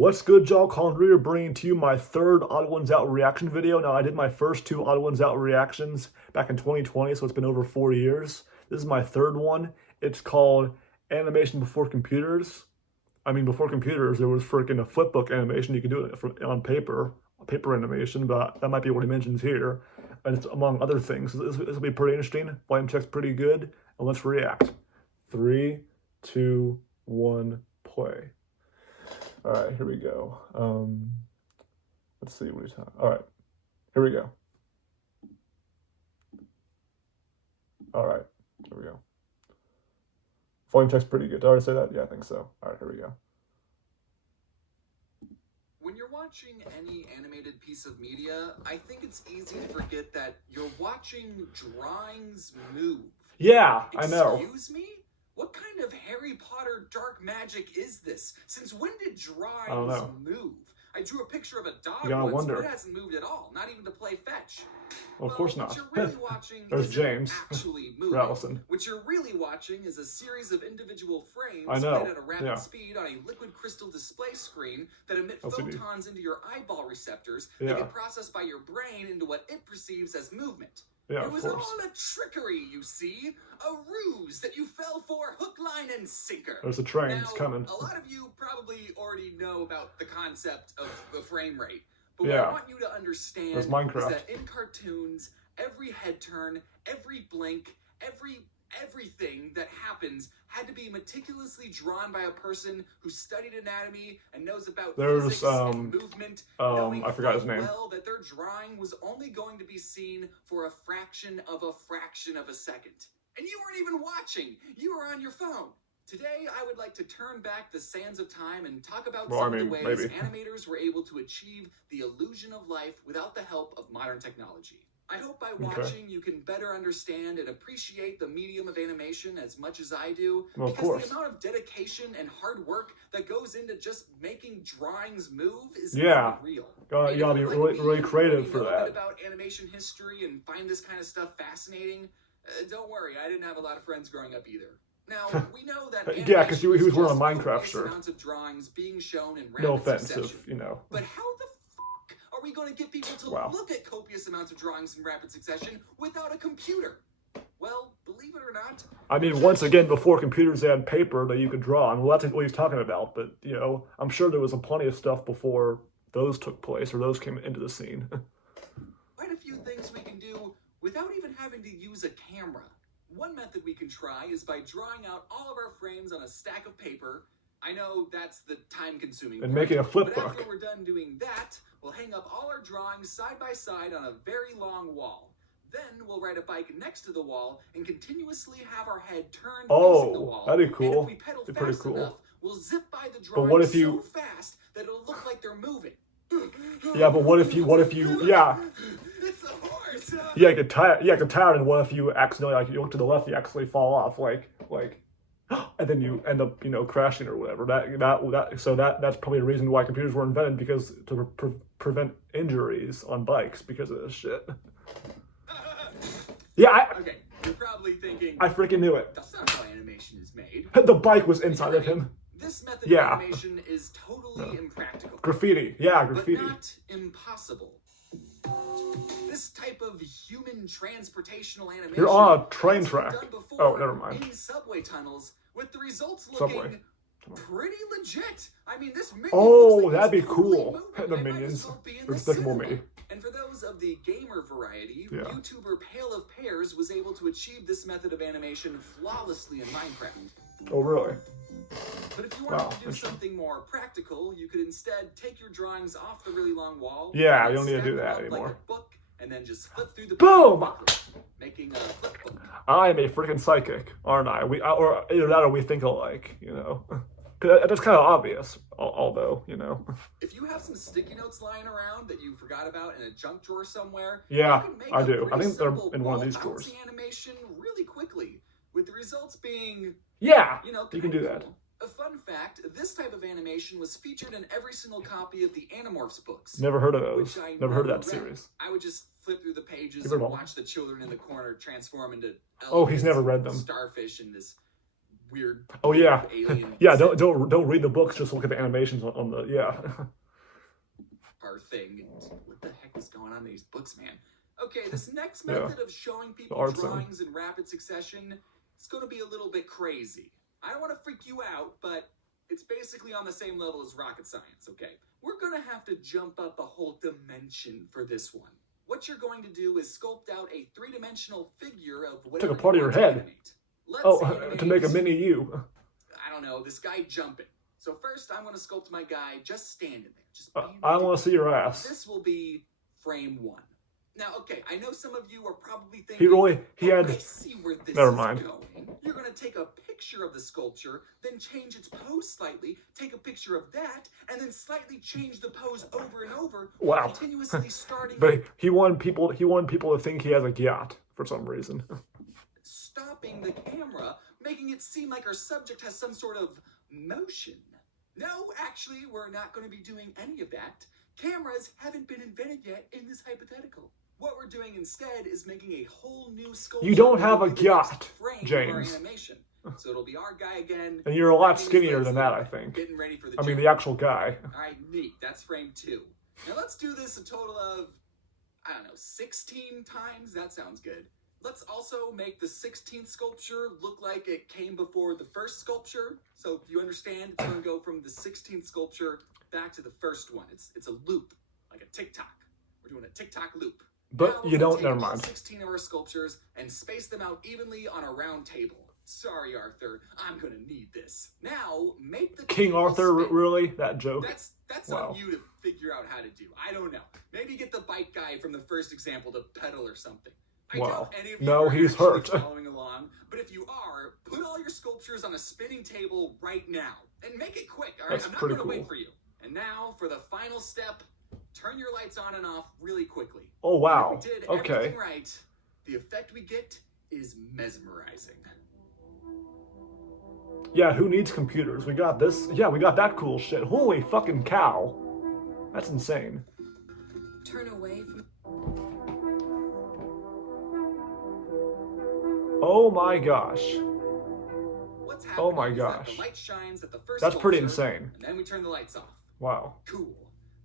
What's good, y'all? Colin Reader bringing to you my third Odd Ones Out reaction video. Now, I did my first two Odd Ones Out reactions back in 2020, so it's been over 4 years. This is my third one. It's called Animation Before Computers. I mean, before computers, there was freaking a flipbook animation. You could do it on paper animation, but that might be what he mentions here. And it's among other things. This will be pretty interesting. Volume check's pretty good. And let's react. 3, 2, 1, play. All right, here we go. Let's see what he's talking. All right, here we go. All right, here we go. Volume check's pretty good. Did I already say that? Yeah, I think so. All right, here we go. When you're watching any animated piece of media, I think it's easy to forget that you're watching drawings move. Yeah, I know. Excuse me? What kind of Harry Potter dark magic is this? Since when did drawings move? I drew a picture of a dog once, but it hasn't moved at all, not even to play fetch. Well, of course not. What you're really watching There's James. actually moving. What you're really watching is a series of individual frames played at a rapid speed on a liquid crystal display screen that emit photons into your eyeball receptors that get processed by your brain into what it perceives as movement. Yeah, it was all a trickery, you see. A ruse that you fell for hook, line, and sinker. There's a train. It's coming. A lot of you probably already know about the concept of the frame rate. But what I want you to understand is that in cartoons, every head turn, every blink, everything that happens had to be meticulously drawn by a person who studied anatomy and knows about physics and movement, knowing I forgot his name. well that their drawing was only going to be seen for a fraction of a second. And you weren't even watching. You were on your phone. Today, I would like to turn back the sands of time and talk about some of the ways animators were able to achieve the illusion of life without the help of modern technology. I hope by watching you can better understand and appreciate the medium of animation as much as I do, because the amount of dedication and hard work that goes into just making drawings move is unreal. You gotta be really creative for that. About animation history and find this kind of stuff fascinating. Don't worry, I didn't have a lot of friends growing up either. Now, we know that because he was wearing a Minecraft shirt. Amounts of drawings being shown in No rapid offense, succession. But how the fuck are we going to get people to look at copious amounts of drawings in rapid succession without a computer? Well, believe it or not. I mean, once again, before computers, they had paper that you could draw on. Well, that's what he's talking about. But, you know, I'm sure there was plenty of stuff before those took place or those came into the scene. Quite a few things we can do without even having to use a camera. One method we can try is by drawing out all of our frames on a stack of paper. I know that's the time-consuming and making a flip book. But after we're done doing that, we'll hang up all our drawings side by side on a very long wall. Then we'll ride a bike next to the wall and continuously have our head turned facing the wall. That'd be cool. And if we pedal fast enough, we'll zip by the drawings but what if you... so fast that it'll look like they're moving. Yeah, but what if you... It's a horse. Yeah, you get tired, and what if you accidentally, you look to the left, you actually fall off, and then you end up, crashing or whatever. That's probably the reason why computers were invented, because to prevent injuries on bikes because of this shit. Okay, you're probably thinking, I freaking knew it. That's not how animation is made. The bike was inside of him. This method of animation is totally impractical. Graffiti, graffiti. But not impossible. This type of human transportational animation. You're on a train track. Oh, never mind. In subway tunnels, with the results looking pretty legit. I mean, this minion looks like that'd be cool. The minions. Despicable Me. And for those of the gamer variety, YouTuber Pale of Pears was able to achieve this method of animation flawlessly in Minecraft. Oh, really? But if you wanted to do something more practical, you could instead take your drawings off the really long wall. Yeah, you don't need to do that anymore. Like a book, and then just flip through the boom, making a flip book. I'm a freaking psychic, aren't I? Or either that or we think alike, That's kind of obvious, although, If you have some sticky notes lying around that you forgot about in a junk drawer somewhere, yeah, you can make I do. I think they're in one of these drawers. drawers. Animation really quickly, with the results being, you can do that. A fun fact, this type of animation was featured in every single copy of the Animorphs books. Never heard of those. Never heard of that series. I would just flip through the pages and watch the children in the corner transform into he's never read them. Starfish and this weird Oh yeah, alien yeah. Don't read the books. Just look at the animations on the yeah. thing. What the heck is going on in these books, man? Okay, this next Yeah. method of showing people art zone. drawings in rapid succession is going to be a little bit crazy. I don't want to freak you out, but it's basically on the same level as rocket science, okay? We're going to have to jump up a whole dimension for this one. What you're going to do is sculpt out a three-dimensional figure of whatever Took a part of you your want to head. animate. Let's Oh, animate, to make a mini you. I don't know, this guy jumping. So first, I'm going to sculpt my guy just standing there. Just I want to see your ass. This will be frame one. Now, okay, I know some of you are probably thinking, He had. I see where this Never is mind. going. You're going to take a picture of the sculpture, then change its pose slightly, take a picture of that, and then slightly change the pose over and over, Wow. continuously starting, But he wanted people to think he has a yacht for some reason. stopping the camera, making it seem like our subject has some sort of motion. No, actually, we're not going to be doing any of that. Cameras haven't been invented yet in this hypothetical. What we're doing instead is making a whole new sculpture. You don't have a with the yacht, next frame of our James. animation. So it'll be our guy again. And you're a lot Getting his skinnier legs than up, that, I think. Getting ready for the I mean, jump. the actual guy. All right, neat. That's frame two. Now let's do this a total of, I don't know, 16 times? That sounds good. Let's also make the 16th sculpture look like it came before the first sculpture. So you understand, it's going to go from the 16th sculpture back to the first one. It's a loop, like a TikTok. We're doing a TikTok loop. But Now you we're gonna don't. take Never all mind. 16 of our sculptures and space them out evenly on a round table. Sorry, Arthur, I'm gonna need this. Now, make the King table Arthur, spin. really? That joke. That's Wow. on you to figure out how to do. I don't know. Maybe get the bike guy from the first example to pedal or something. I Wow. doubt any of you No, are he's actually hurt. following along, but if you are, put all your sculptures on a spinning table right now. And make it quick, all right? That's I'm not pretty gonna cool. wait for you. And now, for the final step, turn your lights on and off really quickly. Oh wow. If we did Okay. everything right, the effect we get is mesmerizing. Yeah. Who needs computers? We got this. Yeah, we got that cool shit. Holy fucking cow. That's insane. Turn away from. Oh my gosh. What's Oh my happening is that gosh. the light shines at the first That's pretty sculpture, insane. And then we turn the lights off. Wow. Cool.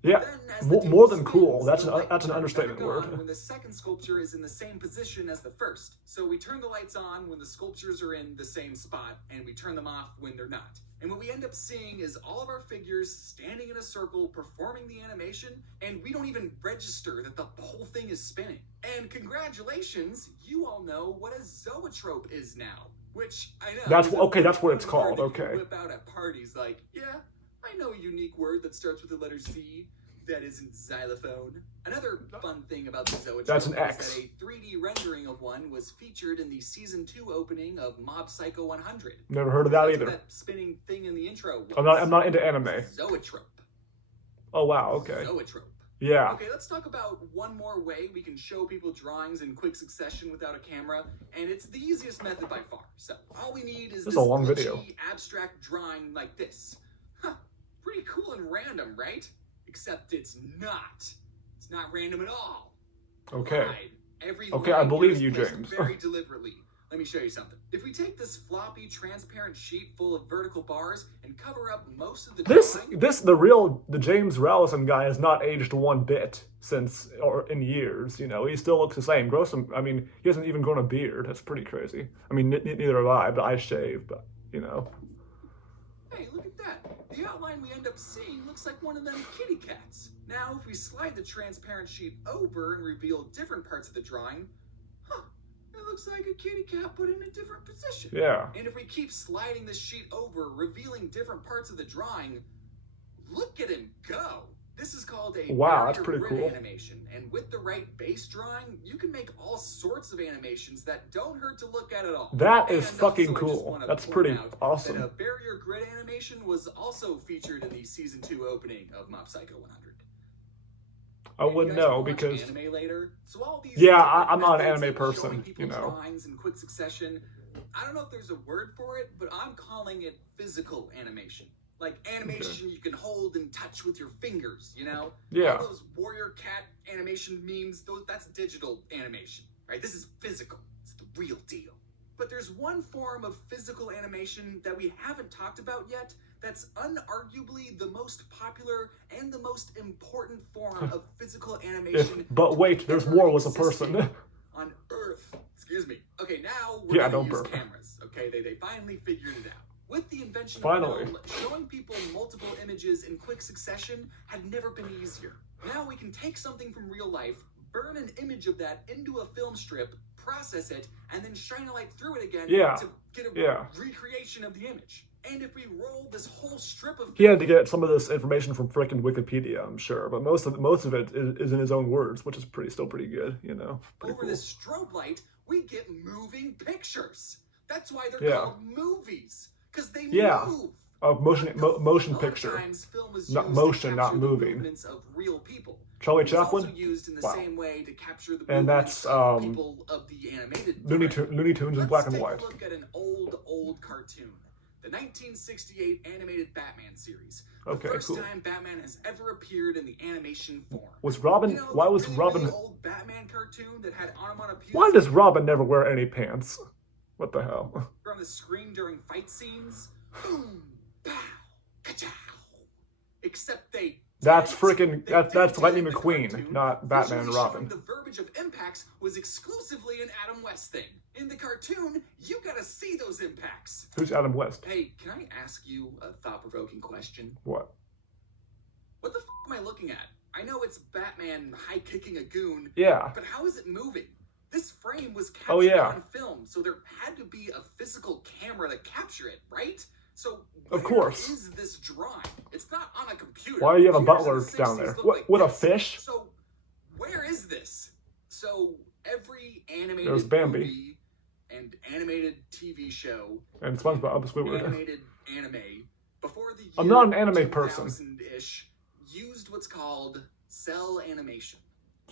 Yeah. Then, as the More table than cool. spins, That's the an light that's an turns understatement back on word. when the second sculpture is in the same position as the first. So we turn the lights on when the sculptures are in the same spot, and we turn them off when they're not. And what we end up seeing is all of our figures standing in a circle performing the animation, and we don't even register that the whole thing is spinning. And congratulations, you all know what a zoetrope is now. Which I know. That's is a okay. That's what it's fun word called. that you Okay. Whip out at parties like, yeah, I know a unique word that starts with the letter Z that isn't xylophone. Another fun thing about the zoetrope That's an is X. that a 3D rendering of one was featured in the season 2 opening of Mob Psycho 100. Never heard of that That's either. what that spinning thing in the intro was. I'm not into anime. Zoetrope. Oh wow. Okay. Zoetrope. Yeah. Okay, let's talk about one more way we can show people drawings in quick succession without a camera, and it's the easiest method by far. So all we need is This is this a long glitchy, video. abstract drawing like this. Huh, pretty cool and random, right? Except it's not. It's not random at all. Okay. Right. Every Okay, line I believe here is you, placed James. Very deliberately. Let me show you something. If we take this floppy, transparent sheet full of vertical bars and cover up most of the drawing, The James Rallison guy has not aged one bit since or in years. You know, he still looks the same. Grow some. I mean, he hasn't even grown a beard. That's pretty crazy. I mean, neither have I, but I shave. But you know, hey, look at that. The outline we end up seeing looks like one of them kitty cats. Now, if we slide the transparent sheet over and reveal different parts of the drawing, it looks like a kitty cat put in a different position. yeah. And if we keep sliding this sheet over, revealing different parts of the drawing, look at him go. This is called a Wow, that's barrier pretty grid cool. animation. And with the right base drawing, you can make all sorts of animations that don't hurt to look at at all. That is And fucking also, I just cool. wanna That's point pretty out awesome. That a barrier grid animation was also featured in the season 2 opening of Mob Psycho 100. I Hey, you wouldn't guys know wanna watch because anime later? So all these Yeah, different I'm not an methods anime of person, showing people you know. drawings in quick succession. I don't know if there's a word for it, but I'm calling it physical animation. Like animation you can hold and touch with your fingers, you know? Yeah. All those warrior cat animation memes, that's digital animation, right? This is physical. It's the real deal. But there's one form of physical animation that we haven't talked about yet that's unarguably the most popular and the most important form of physical animation. But wait, there's more was a person. On Earth. Excuse me. Okay, now we're going to use cameras. Okay, they finally figured it out. With the invention of film, showing people multiple images in quick succession had never been easier. Now we can take something from real life, burn an image of that into a film strip, process it, and then shine a light through it again to get a recreation of the image. And if we roll this whole strip of... He had to get some of this information from frickin' Wikipedia, I'm sure, but most of it is in his own words, which is still pretty good, you know. Over cool. This strobe light, we get moving pictures. That's why they're called movies, because they move. Motion picture. Not motion, not moving. Of real people. Charlie Chaplin? Also used in the same way to capture the and that's people of the animated Looney Tunes in black and white. Let's take a look at an old cartoon. The 1968 animated Batman series. The first time Batman has ever appeared in the animation form. Was Robin? You know, why was Robin? Really old Batman cartoon that had onomatopoeias. Why does Robin never wear any pants? What the hell? From the screen during fight scenes. Boom, pow, ka-chow. Except they. That's freaking. That's Lightning McQueen, not Batman and Robin. The verbiage of impacts was exclusively an Adam West thing. In the cartoon, you gotta see those impacts. Who's Adam West? Hey, can I ask you a thought-provoking question? What? What the f am I looking at? I know it's Batman high-kicking a goon. Yeah. But how is it moving? This frame was captured on film, so there had to be a physical camera to capture it, right? So of course. Where is this drawing? It's not on a computer. Why do you have a butler down there? What a fish? So where is this? So every animated movie and animated TV show and SpongeBob Squidward animated anime before the year I'm not an anime person. Used what's called cell animation.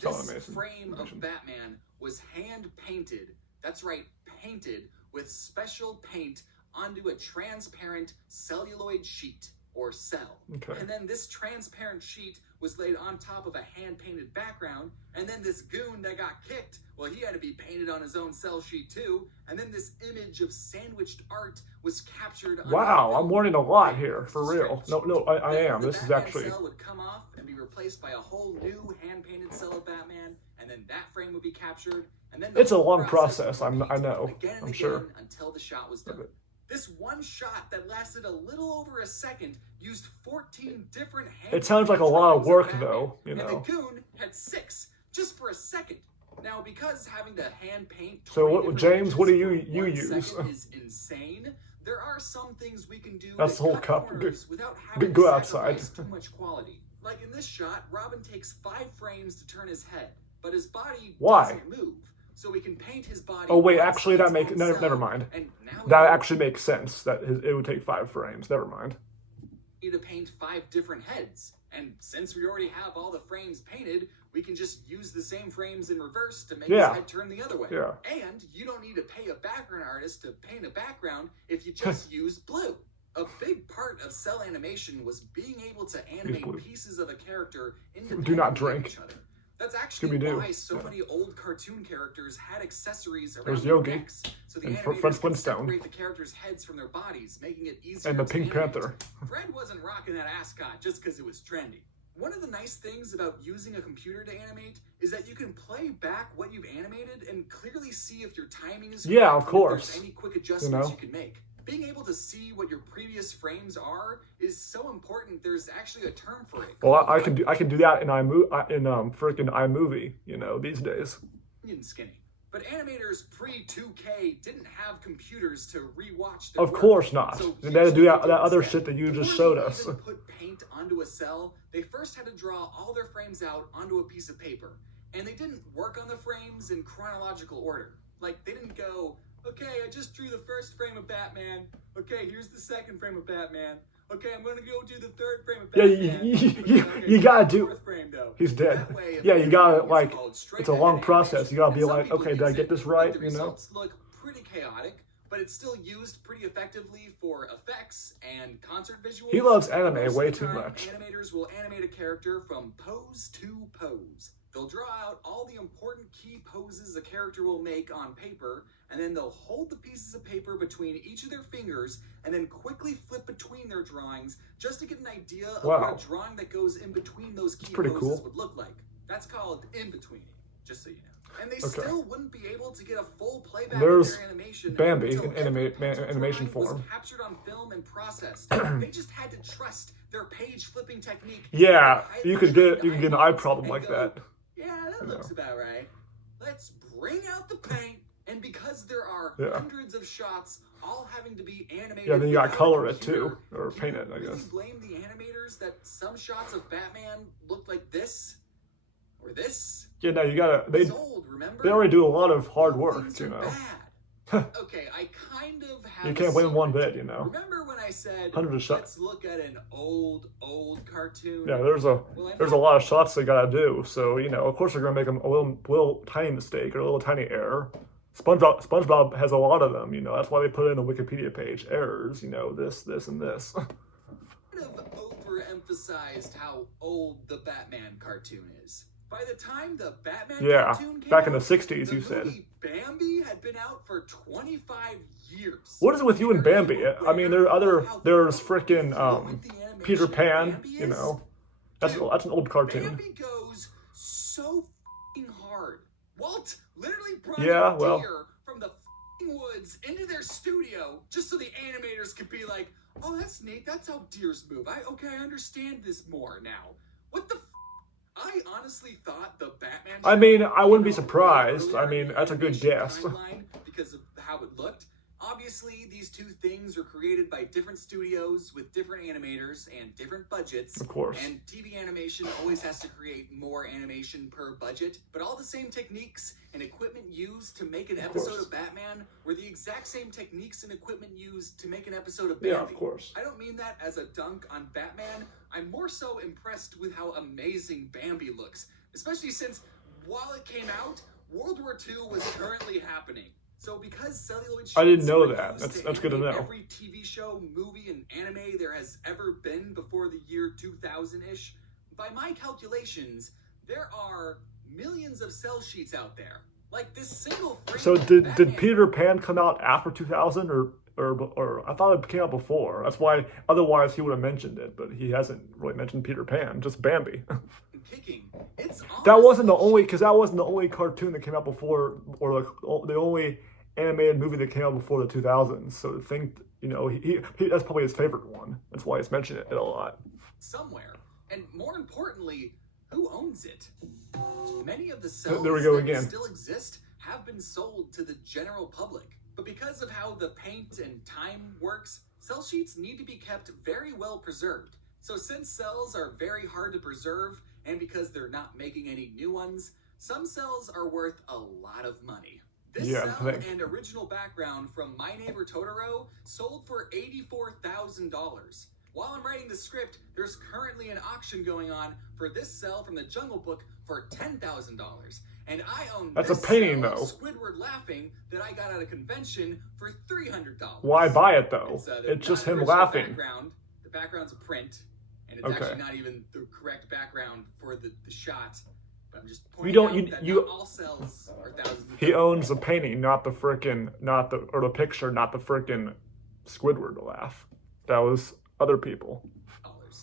This frame of Batman was hand painted. That's right, painted with special paint onto a transparent celluloid sheet or cell. Okay. And then this transparent sheet was laid on top of a hand-painted background, and then this goon that got kicked, well, he had to be painted on his own cell sheet too, and then this image of sandwiched art was captured on wow, I'm learning a lot here, for real. No, I am. This is actually... The cell would come off and be replaced by a whole new hand-painted cell of Batman, and then that frame would be captured, and then it's a long process, I know, I'm sure. Until the shot was done. This one shot that lasted a little over a second used 14 different hand. It sounds like a lot of work, though, you know. And the goon had 6 just for a second. Now, because having to hand paint. So, James, what do you use? Is insane. There are some things we can do. That's the whole cup. Without having go to outside. Too much quality. Like in this shot, Robin takes 5 frames to turn his head, but his body doesn't move. So we can paint his body. Oh wait, actually that makes never mind. That actually makes sense. That it would take 5 frames. Never mind. Need to paint 5 different heads, and since we already have all the frames painted, we can just use the same frames in reverse to make his head turn the other way. Yeah. And you don't need to pay a background artist to paint a background if you just use blue. A big part of cell animation was being able to animate pieces of a character independently of each other. That's actually why so many old cartoon characters had accessories around their necks, so the animators could separate the characters' heads from their bodies, making it easier and the to Pink animate. Panther. Fred wasn't rocking that ascot just because it was trendy. One of the nice things about using a computer to animate is that you can play back what you've animated and clearly see if your timing is correct, of course. if there's any quick adjustments you can make. Being able to see what your previous frames are is so important. There's actually a term for it. Well, I can do that in freaking iMovie, you know, these days. Skinny. But animators pre-2K didn't have computers to rewatch their Of course not. So they had to do that other shit that you just showed us. Before they even put paint onto a cell, they first had to draw all their frames out onto a piece of paper. And they didn't work on the frames in chronological order. Like, they didn't go, okay, I just drew the first frame of Batman. Okay, here's the second frame of Batman. Okay, I'm gonna go do the third frame of Batman. You gotta do. Frame, though. He's dead. Yeah, you gotta it's a long process. You gotta be like, okay, did I get this right? The you know. results look pretty chaotic, but it's still used pretty effectively for effects and concert visuals. He loves anime Most way of the too time, much. Animators will animate a character from pose to pose. They'll draw out all the important key poses a character will make on paper, and then they'll hold the pieces of paper between each of their fingers and then quickly flip between their drawings just to get an idea of what a drawing that goes in between those key poses would look like. That's called in-betweening, just so you know. And they still wouldn't be able to get a full playback of their animation. Bambi in animation form. Was captured on film and processed. They just had to trust their page flipping technique. Yeah, you could get an eye problem like that. Yeah, that looks about right. Let's bring out the paint, and because there are hundreds of shots, all having to be animated. Yeah, then you got to color it too, or paint it, I guess. Can you blame the animators that some shots of Batman look like this or this? Yeah, no, you gotta. They already do a lot of hard work, you know. Okay, I kind of have. You can't win one bit, you know. Remember when I said hundreds of shots. Let's look at an old cartoon? Yeah, there's a lot of shots they gotta do. So you know, of course, they're gonna make a little tiny mistake or a little tiny error. SpongeBob has a lot of them. You know, that's why they put it in the Wikipedia page. Errors, you know, this, and this. Kind of overemphasized how old the Batman cartoon is. By the time the Batman cartoon came back in the out, 60s, you said. Bambi had been out for 25 years. What is it with you and Bambi? I mean, there's freaking Peter Pan, you know. That's an old cartoon. Bambi goes so f***ing hard. Walt literally brought a deer from the f***ing woods into their studio just so the animators could be like, oh, that's neat. That's how deers move. I understand this more now. What the f***? I honestly thought the Batman... I mean, I wouldn't be surprised. I mean, that's a good guess. Because of how it looked. Obviously, these two things were created by different studios with different animators and different budgets. Of course. And TV animation always has to create more animation per budget. But all the same techniques and equipment used to make an episode of Batman were the exact same techniques and equipment used to make an episode of Bambi. Yeah, of course. I don't mean that as a dunk on Batman. I'm more so impressed with how amazing Bambi looks. Especially since, while it came out, World War II was currently happening. So because celluloid sheets I didn't know that. That's good to know. Every TV show, movie, and anime there has ever been before the year 2000-ish, by my calculations, there are millions of cell sheets out there. Like this single frame. So did Peter Pan come out after 2000 or I thought it came out before. That's why otherwise he would have mentioned it, but he hasn't really mentioned Peter Pan, just Bambi. Kicking. That wasn't the only cartoon that came out before, or like the only animated movie that came out before the 2000s. So to think, you know, he that's probably his favorite one. That's why he's mentioned it a lot. Somewhere, and more importantly, who owns it? Many of the cells that still exist have been sold to the general public. But because of how the paint and time works, cell sheets need to be kept very well preserved. So since cells are very hard to preserve, and because they're not making any new ones, some cells are worth a lot of money. This cell and original background from My Neighbor Totoro sold for $84,000. While I'm writing the script, there's currently an auction going on for this cell from the Jungle Book for $10,000. And I own That's a painting, cell though. Squidward laughing that I got at a convention for $300. Why buy it, though? It's just him laughing. The background's a print, and it's actually not even the correct background for the shot. But I'm just pointing out that not all cells are thousands of He owns the painting, not the picture, not the frickin' Squidward laugh. That was other people.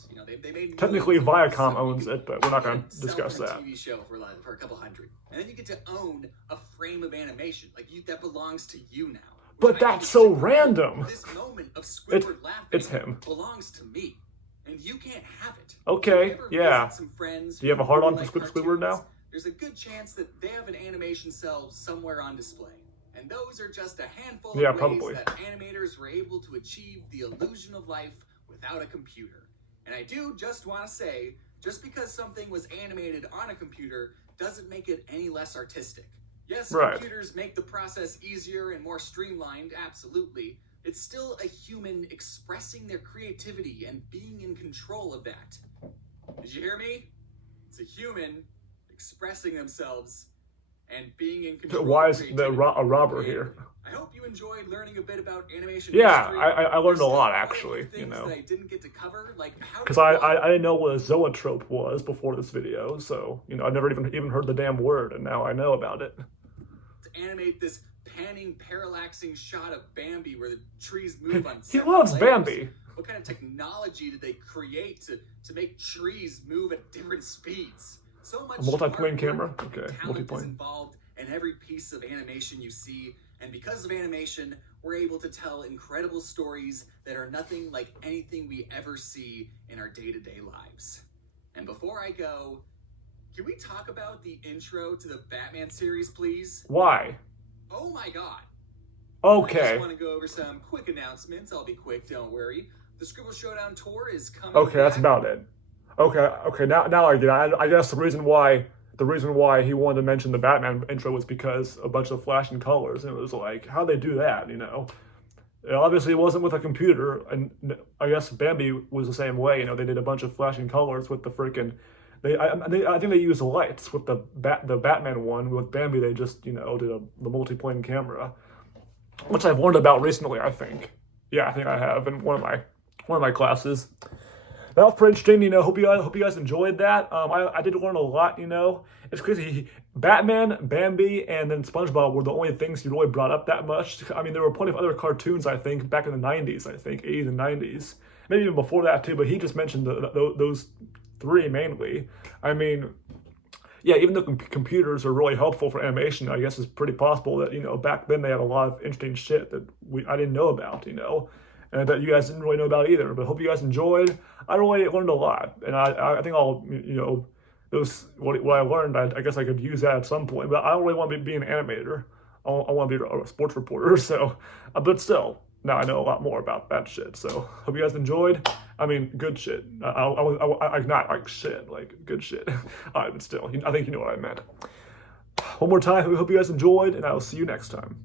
You know, they made technically Viacom owns it, but we're not going to discuss that. TV show for a couple hundred, and then you get to own a frame of animation that belongs to you now. But that's so random. This moment of Squidward laughing it's him. Belongs to me, and you can't have it. Okay, yeah. Some friends do you have a hard on for cartoons, Squidward now? There's a good chance that they have an animation cell somewhere on display. And those are just a handful of ways that animators were able to achieve the illusion of life without a computer. And I do just want to say, just because something was animated on a computer doesn't make it any less artistic. Yes, computers make the process easier and more streamlined, absolutely. It's still a human expressing their creativity and being in control of that. Did you hear me? It's a human expressing themselves and being in control. Why is a robber here? I hope you enjoyed learning a bit about animation Yeah, history. I learned a There's lot, still actually, things you know. that I didn't get to cover, like how Because to I didn't know what a zoetrope was before this video, so, you know, I never even heard the damn word, and now I know about it. to animate this panning, parallaxing shot of Bambi where the trees move on He separate loves layers. Bambi. What kind of technology did they create to make trees move at different speeds? So much A multi-plane hard camera? work and Okay, talent multi-plane. is involved in every piece of animation you see, and because of animation, we're able to tell incredible stories that are nothing like anything we ever see in our day-to-day lives. And before I go, can we talk about the intro to the Batman series, please? Why? Oh my god. I just Okay. want to go over some quick announcements. I'll be quick, don't worry. The Scribble Showdown tour is coming Okay, that's back. about it. Okay, now I get it. I guess the reason why he wanted to mention the Batman intro was because a bunch of flashing colors, and it was like, how'd they do that, you know? Obviously, it wasn't with a computer, and I guess Bambi was the same way. You know, they did a bunch of flashing colors with the freaking. I think they used lights with the Batman one. With Bambi, they just, you know, did the multi-plane camera, which I've learned about recently. I think, yeah, I think I have in one of my classes. Well, for interesting, you know, hope you guys enjoyed that. I did learn a lot, you know. It's crazy. Batman, Bambi, and then SpongeBob were the only things he really brought up that much. I mean, there were plenty of other cartoons, I think, back in the 90s, I think, 80s and 90s. Maybe even before that, too, but he just mentioned those three mainly. I mean, yeah, even though computers are really helpful for animation, I guess it's pretty possible that, you know, back then they had a lot of interesting shit that I didn't know about, you know, and that you guys didn't really know about either. But hope you guys enjoyed. I really learned a lot, and I think I'll, you know, what I learned, I guess I could use that at some point. But I don't really want to be an animator. I want to be a sports reporter. So, but still, now I know a lot more about that shit. So hope you guys enjoyed. I mean, good shit. I not like shit, like good shit. All right, but still, I think you know what I meant. One more time, we hope you guys enjoyed, and I will see you next time.